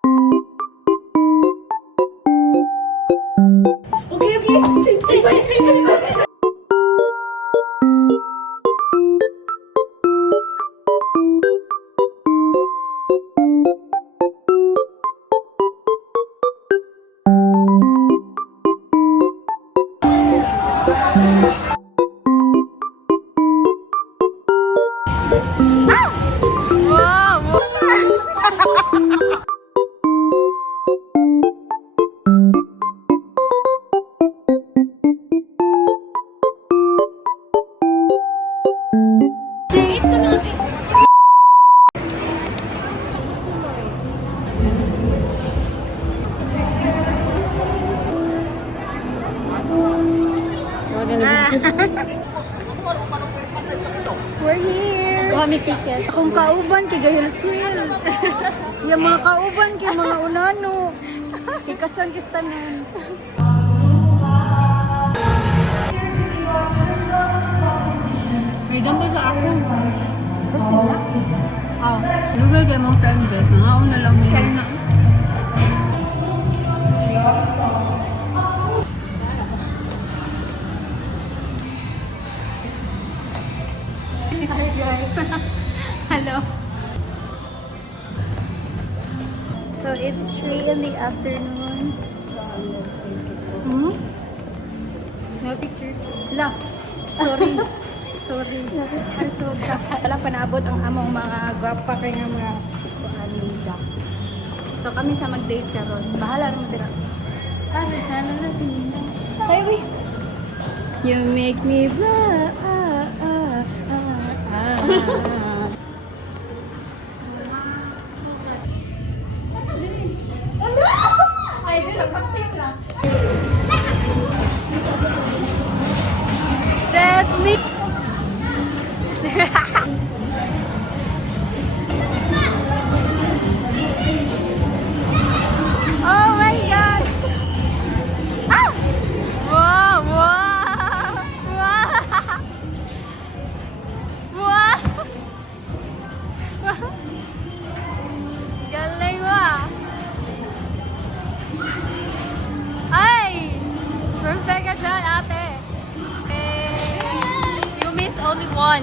Okay, okay. Change. We're here. Oh, may ticket. Kung kauban kay Hills Hills. Yung mga kauban kay mga unano. Ikasan kistanan. May dambo sa ako. Proceed na. Ah, lugar kay mong friend bed. Nangaon na lang niya. Kaya na. Hello. So it's 3 in the afternoon. Hmm? No picture. La. Sorry. Sorry. No picture. So, wala pa naabot ang among mga gwapa kay nga mga kuanida. So kami sa mag-date karon. Bahala rin dira. Sana natin. Hi, we. You make me blah. Set me. Oh my gosh. Ah! Wow, wow. Wow. Wow. Galing mo ah. Ay! Perfect ka dyan, ate. You miss only one.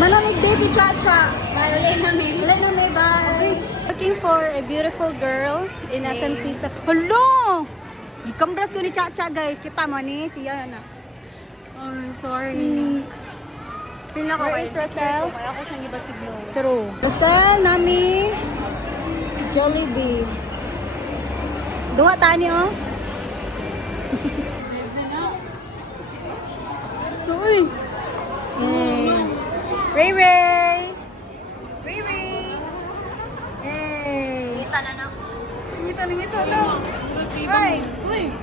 Malamig baby cha-cha. Violin na may. Wala na may bye. Looking for a beautiful girl in SMC sa... Hello! Gikambras ko ni Cha-Cha guys. Kita mo ni siya na. Oh, sorry. Pila ko Where is Rosel? Kaya ako siyang iba't iglo. True. Rosel, Nami, Jollibee. Duha tani oh. Uy! Hey! Ray Ray! Ray Ray! Hey! Kita na na. Ngito na ngito no. Ay! Uy!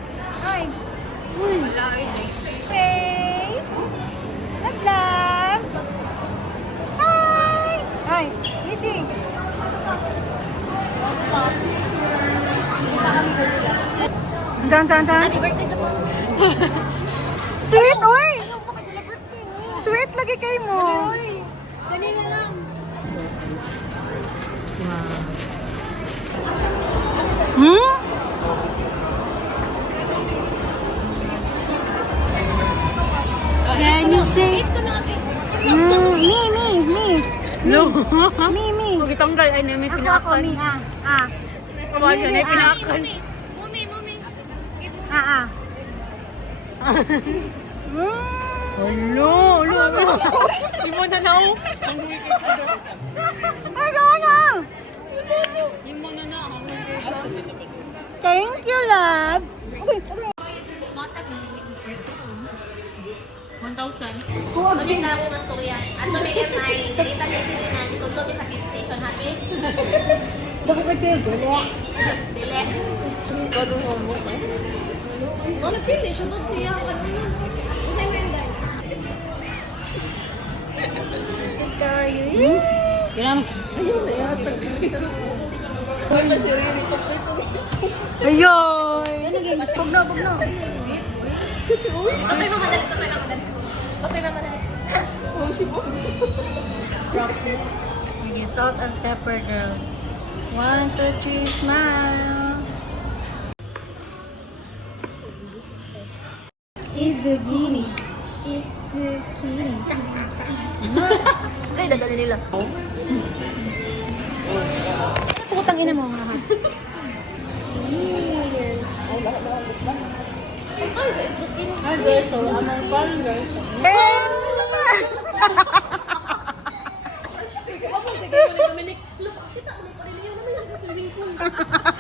Ay! Wala ay Ray! Love love! Hi! Ay! Easy! Chan chan chan! Happy birthday, Japan! Sweet! Uy! Sweet lagi kay mo! Uy! Dali na lang. Hmm? Can you say? Me. No. Me. Huwag itanggal ay namin Ako, pinakan. me. Kawa siya na Me. pinakan. Hello! Hindi mo na now. Ang wicked ka na. Ay, gawin na! Hindi mo na na. Ang wicked ka. Thank you, love. Okay. 1,000. Mabit na ako ng storya. At may MI, data niya sila na tutulog sa pit station hati. Baka ka tayo, bala. Dile. Ano pili? Sunod siya. Ano yun? Ano yun dahil? Kailangan. Ayoy! Pugno. Tutoy mo madali. Tutoy mo madali. Salt and pepper, girls. 1, 2, 3, smile. It's a genie. It's a genie. Kaya dadali nila. Putang ina mo nga ha. Ay, sa ito pin. Ako, sige, ni Dominic. Look, kita mo pa rin yun. Naman lang sa swimming pool.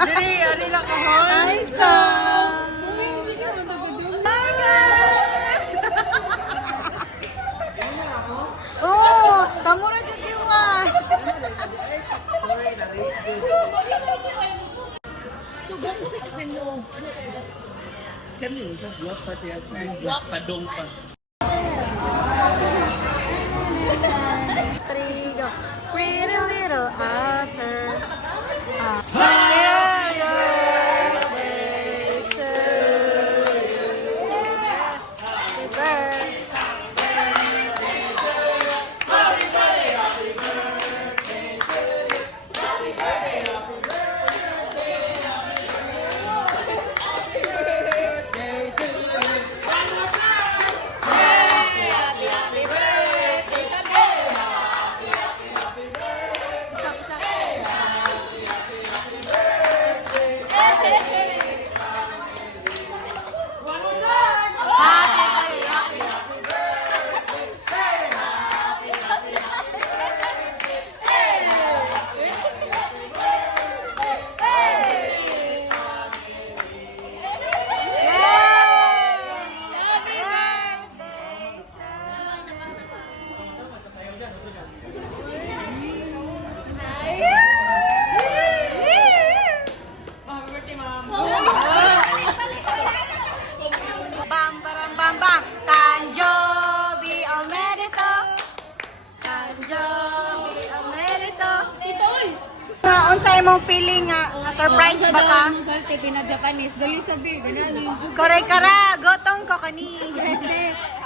Ay, so. Oh, tamo na dyan iwan. So, ganito ka sa inyo. Three, go. Pretty little altar. Yeah, yeah. Happy birthday. Bam, baram, bam, bam. Tanjobi ang merito. Tanjobi ang merito. Itoy! Unsa imong feeling nga surprise ba ka? Salte, pina-Japanese. Dali sabi, ganani. Koray kara, gotong ko kani.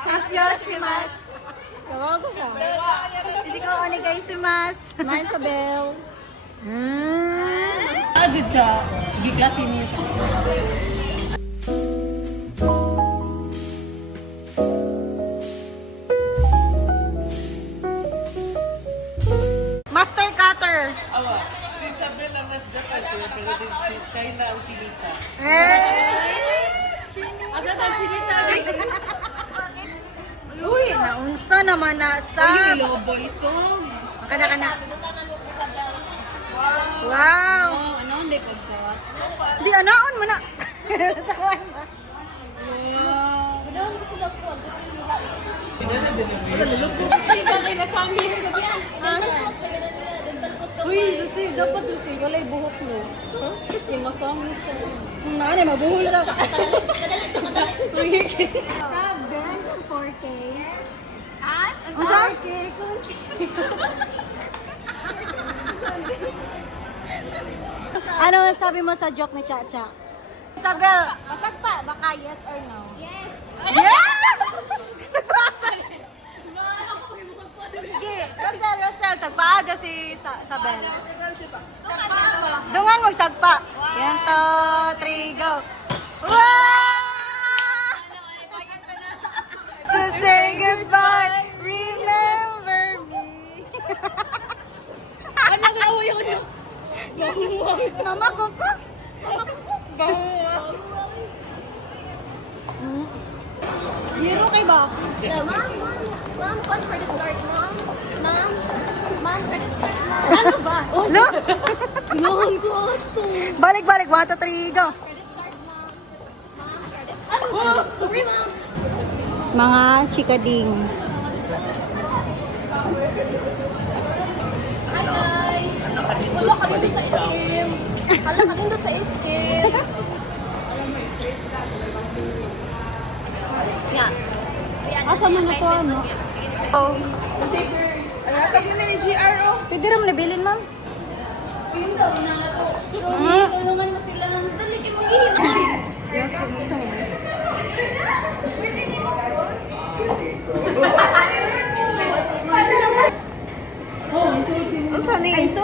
Happyoshimasu. Tawag ko sa. Sisi ko onegaishimasu. May Isabel. Ah. Adjud sa G-class ini. Master cutter. Awa, si Isabel ang nasdaq kasi, pero si China ang chinita. Agad ang chinita. Uy, naunsa naman na sa. Boy song. Kana kana. Wow. Ano, hindi pa po. Di anaon mo na. Sa kuwan. Wow. Ganahan ko sila po. Ba't sila Pinala din yung Hindi ka kayo na-family. Sabi yan. Dental post ka. Uy, Lucy, dapat Lucy. Walay buhok mo. Yung ma-family ka. Mane mabuhol ka. Sab, dance to 4K. At? Unsa? 4K. Ano sabi mo sa joke ni Chacha? Isabel, pasag pa, baka yes or no? Yes! Yes! Sige, Rosel, sagpaaga si Isabel. Dungan magsagpa. Yan, 2, 3, go. Wow! To say goodbye, remember me. Ano nga ako yun? Mama ko pa. Euro kay ba? Ma'am, one credit card, ma'am. Ma'am, credit card. Ano ba? Oh, Lo? ginahan ko ito. Balik, 1, 2, 3, go. Credit card, ma'am. Ma'am, credit card. Sorry, ma'am. Mga chikading. Hi, guys. Wala ka din sa SM. Hala ka din sa SM. Yeah. Asa man na to, ano? Oh. Alatag yun na yung GR, oh. Pwede rin nabilin, ma'am. Ayun daw, na nga po. Tulungan mo sila. Dali kayo mag-ihip. Ano ni? Ay, so,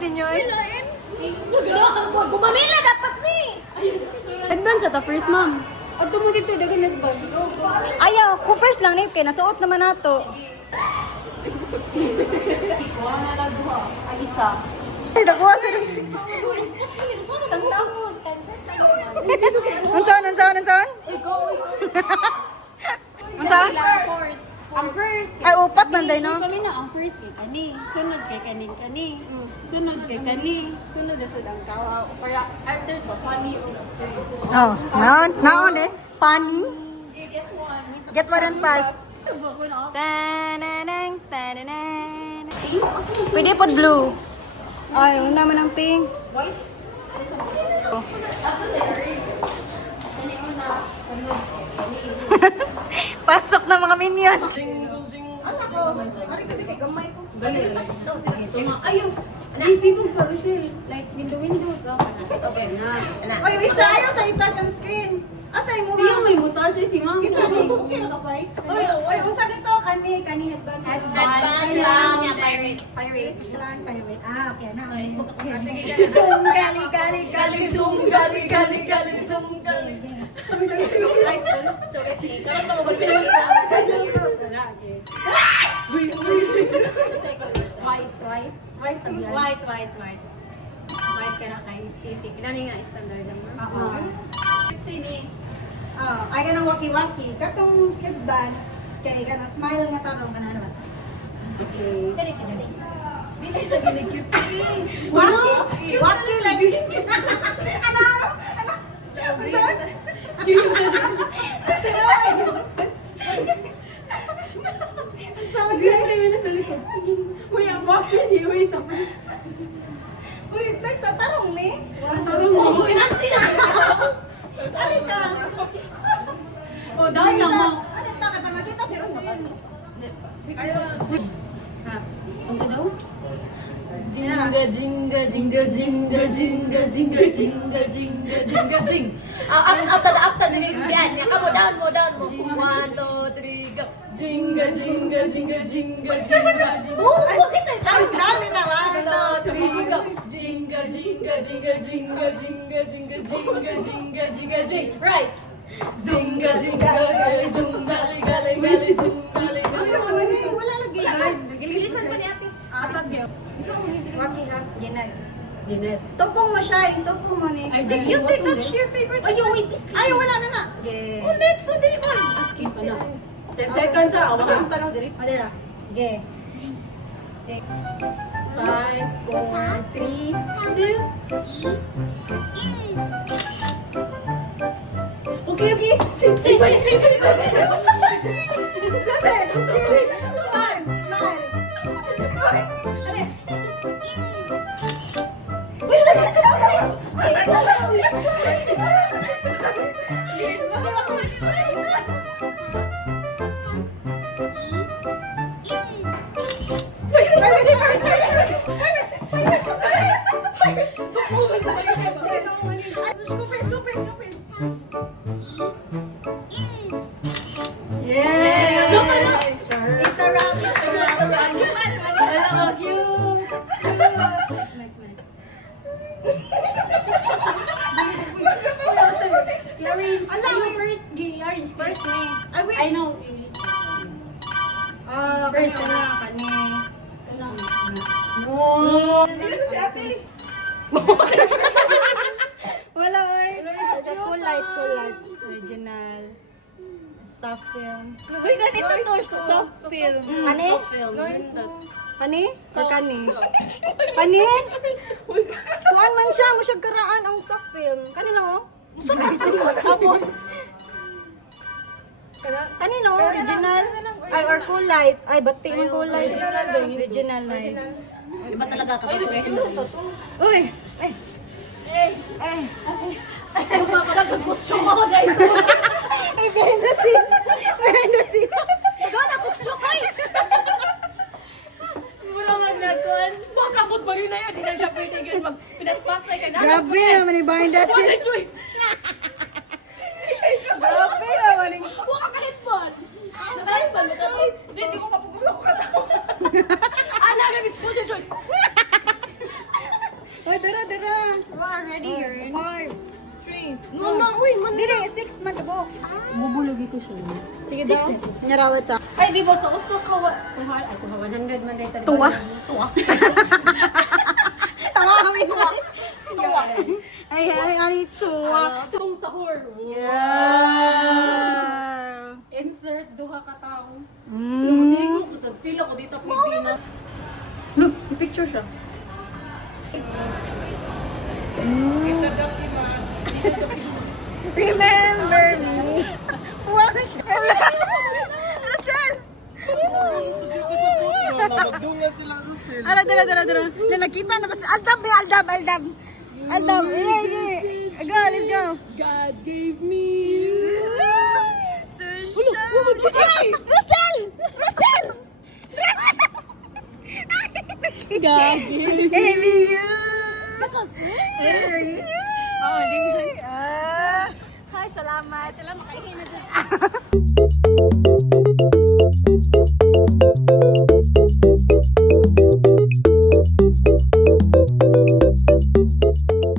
ninyo eh. Gumamila dapat ni. Advance at the first, ma'am. At tumutid to, dagan advance. Ayaw, ko first lang, Nip, kaya nasuot naman nato. Ay, nakuha sa rin. Unsan? Unsan? Ang first. Ay, upat man day, no? Kami na ang first kay kani. Sunod kay kani. Sunod kay kani. Sunod na sa dangkaw. Para after to, funny or serious. Oh, naon eh. Funny. Get one and pass. Tananang, tananang. Pwede po blue. Ay, una man ang pink. White? Oh. Pasok na mga minions. Asa ko? Ari ka kay gamay ko. Dali. Ayaw. Naisipong parusil. Like, window ka. Okay na. Ay, wait sa ayaw sa i-touch ang screen. Asa yung Siya mukha? may mutar siya si ma'am. Okay na ka pa Oy, unsa dito? Kani headband. Advance lang niya, pirate. Pirate. Ah, okay na. Sige. Zoom, gali, zoom, gali. Choket eh. Karoon ka mo ba sila isa? White. White. White ka na kay aesthetic. Inani nga standard naman. Oo. Sini. Ay ka ng waki-waki. Katong headband, kay ka na smile nga tanong ka na naman. Okay. Kani kasi. Dili sa gini cute si. Waki like. Ano? Uy, ang bakit niyo uy sa Uy, tay sa tarong ni. tarong mo. Oh, inanti na. Ari ka. O dahil lang mo. Ano ta kay para makita si Rosin. Ha. Unsa daw? After din yan. Yan ka mo down mo. 1, 2, 3, go. Oh, bakit tayo down? Down ni na. 1, 2, 3, go. Right. Wala lagi. Gilisan pa ni ate. Waki ha. Ginex. Ginet. Tupong mo siya. Tupong mo ni. Ay, The cute they touch your favorite. Ay, yung wait. Ay, wala na na. Ge. Oh, next. So, dili man. Ask pa na. 10 seconds ah. Basta ang tanong diri. O dira. Ge. 5, 4, 3, 2. Okay. Ching. 7, 6, 5, smile. Ale. Yeah! It's a wrap. Hello, cute. Next. Orange. Ala, Ayun, wait. first. Orange. First name. Ay, wait. I know. First kani. Ito si ate. Wala, oy. Sa cool light. Original. Soft film. Uy, ganito to. Soft film. Kani? Soft film. Kani? Or kani? Kani? Kuan man siya. Mo siya karaan ang soft film. Kani lang, oh. Kapon. Kani no? Original? Ay, or cool light. Ay, bati mo cool light. Original, nice. Iba talaga ka. Uy! Ay! Costume ako dahil. Ay, behind the scenes! Behind the scenes! Gana, costume ko eh. Mura magnakuan. Makabot ba rin na yun? Di na siya pwede ganun mag-pinaspasay ka na. Grabe naman yung behind the What's the scenes! choice? Grabe naman yung... Huwag ka kahitbon. Nakahitbon, nakahitbon. Hindi ko mapupulok ka tao. Ana, nag-choose choice. lagi ko siya. Sige daw. Narawat sa. Ay, di ba sa uso ka? Kuha 100 man dito. Tuwa. Tuwa. Tawa kami. Tuwa. Ay, tuwa. Itong sahur. Yeah. Insert duha ka tao. Mm. Lumusinggo ko. Feel ako dito pwede na. Look, may picture siya. Remember me. Wow, siya. Rosel! Magdungan sila sa sila. Dara. Nakita na ba si Aldab. Aldab. Let's go. God gave me Hey! Rosel! God gave Baby, you! Oh, Hi, salamat. Salamat, kainin na dyan.